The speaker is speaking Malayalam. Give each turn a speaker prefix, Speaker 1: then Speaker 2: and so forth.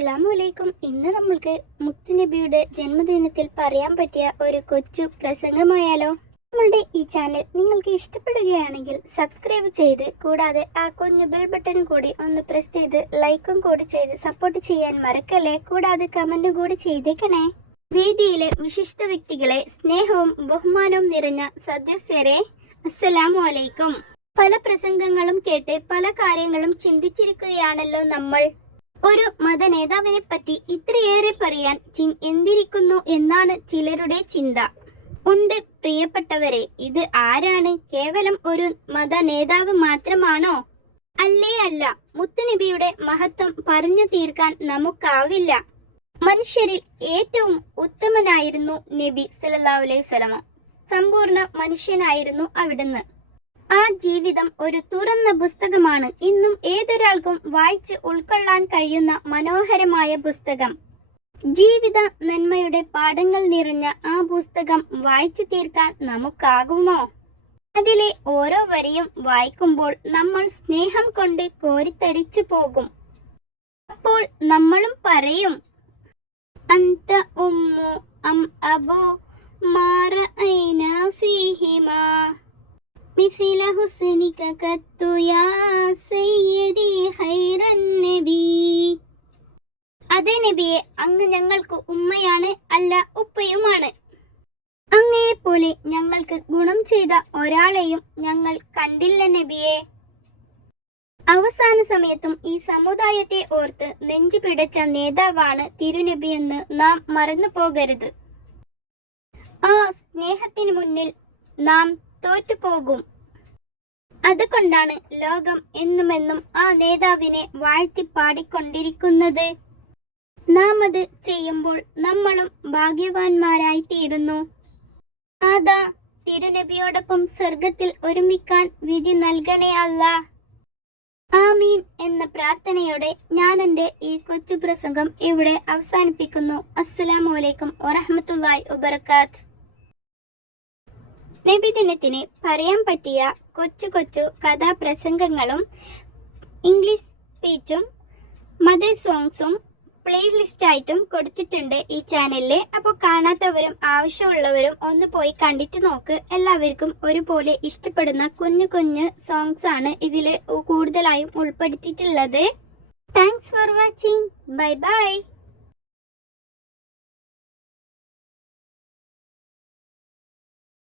Speaker 1: അസ്സലാമു വലൈക്കും ഇന്ന് നമ്മൾക്ക് മുത്തുനബിയുടെ ജന്മദിനത്തിൽ പറയാൻ പറ്റിയ ഒരു കൊച്ചു പ്രസംഗമായാലോ. നമ്മളുടെ ഈ ചാനൽ നിങ്ങൾക്ക് ഇഷ്ടപ്പെടുകയാണെങ്കിൽ സബ്സ്ക്രൈബ് ചെയ്ത് കൂടാതെ ആ കുഞ്ഞു ബെൽ ബട്ടൺ കൂടി ഒന്ന് പ്രസ് ചെയ്ത് ലൈക്കും കൂടി ചെയ്ത് സപ്പോർട്ട് ചെയ്യാൻ മറക്കല്ലേ? കൂടാതെ കമന്റും കൂടി ചെയ്തേക്കണേ. വേദിയിലെ വിശിഷ്ട വ്യക്തികളെ സ്നേഹവും ബഹുമാനവും നിറഞ്ഞ സദസ്യരെ അസ്സലാമു അലൈക്കും പല പ്രസംഗങ്ങളും കേട്ട് പല കാര്യങ്ങളും ചിന്തിച്ചിരിക്കുകയാണല്ലോ നമ്മൾ. ഒരു മത നേതാവിനെ പറ്റി ഇത്രയേറെ പറയാൻ ചി- എന്തിരിക്കുന്നു എന്നാണ് ചിലരുടെ ചിന്ത. ഉണ്ട് പ്രിയപ്പെട്ടവരെ ഇത് ആരാണ്? കേവലം ഒരു മത നേതാവ് മാത്രമാണോ? അല്ലേ അല്ല മുത്തുനബിയുടെ മഹത്വം പറഞ്ഞു തീർക്കാൻ നമുക്കാവില്ല. മനുഷ്യരിൽ ഏറ്റവും ഉത്തമനായിരുന്നു നബി സല്ലല്ലാഹു അലൈഹി സ്വലമ സമ്പൂർണ മനുഷ്യനായിരുന്നു അവിടുന്ന്. ആ ജീവിതം ഒരു തുറന്ന പുസ്തകമാണ്. ഇന്നും ഏതൊരാൾക്കും വായിച്ച് ഉൾക്കൊള്ളാൻ കഴിയുന്ന മനോഹരമായ പുസ്തകം. ജീവിത നന്മയുടെ പാഠങ്ങൾ നിറഞ്ഞ ആ പുസ്തകം വായിച്ചു തീർക്കാൻ നമുക്കാകുമോ? അതിലെ ഓരോ വരിയും വായിക്കുമ്പോൾ നമ്മൾ സ്നേഹം കൊണ്ട് കോരിത്തരിച്ചു പോകും. അപ്പോൾ നമ്മളും പറയും അന്ത ഉമ്മു അം അബോ مثل حسنك قط يا سيدي خير النبي അതെ നബിയെ അങ്ങ് ഞങ്ങൾക്ക് ഉമ്മയാണ് അല്ല ഉപ്പയുമാണ് അങ്ങയെ പോലെ ഞങ്ങൾക്ക് ഗുണം ചെയ്ത ഒരാളെയും ഞങ്ങൾ കണ്ടില്ല നബിയെ അവസാന സമയത്തും ഈ സമുദായത്തെ ഓർത്ത് നെഞ്ചു പിടച്ച നേതാവാണ് തിരുനബിയെന്ന് നാം മറന്നു പോകരുത് ആ സ്നേഹത്തിന് മുന്നിൽ നാം തോറ്റുപോകും. അതുകൊണ്ടാണ് ലോകം എന്നുമെന്നും ആ നേതാവിനെ വാഴ്ത്തി പാടിക്കൊണ്ടിരിക്കുന്നത്. നാം അത് ചെയ്യുമ്പോൾ നമ്മളും ഭാഗ്യവാന്മാരായി തീരുന്നു. ആദാ തിരുനബിയോടൊപ്പം സ്വർഗത്തിൽ ഒരുമിക്കാൻ വിധി നൽകണേ അല്ല. ആമീൻ എന്ന പ്രാർത്ഥനയോടെ ഞാൻ എന്റെ ഈ കൊച്ചു പ്രസംഗം ഇവിടെ അവസാനിപ്പിക്കുന്നു. അസ്സലാമു അലൈക്കും വറഹ്മത്തുള്ളാഹി വബർക്കാത്ത് നബിദിനത്തിന് പറയാൻ പറ്റിയ കൊച്ചു കൊച്ചു കഥാപ്രസംഗങ്ങളും ഇംഗ്ലീഷ് സ്പീച്ചും മദർ സോങ്സും പ്ലേലിസ്റ്റ് ആയിട്ടും കൊടുത്തിട്ടുണ്ട് ഈ ചാനലിൽ അപ്പോൾ കാണാത്തവരും ആവശ്യമുള്ളവരും ഒന്ന് പോയി കണ്ടിട്ട് നോക്ക്. എല്ലാവർക്കും ഒരുപോലെ ഇഷ്ടപ്പെടുന്ന കുഞ്ഞു കുഞ്ഞു സോങ്സ് ആണ് ഇതിൽ കൂടുതലായും ഉൾപ്പെടുത്തിയിട്ടുള്ളത്. Thanks for watching bye bye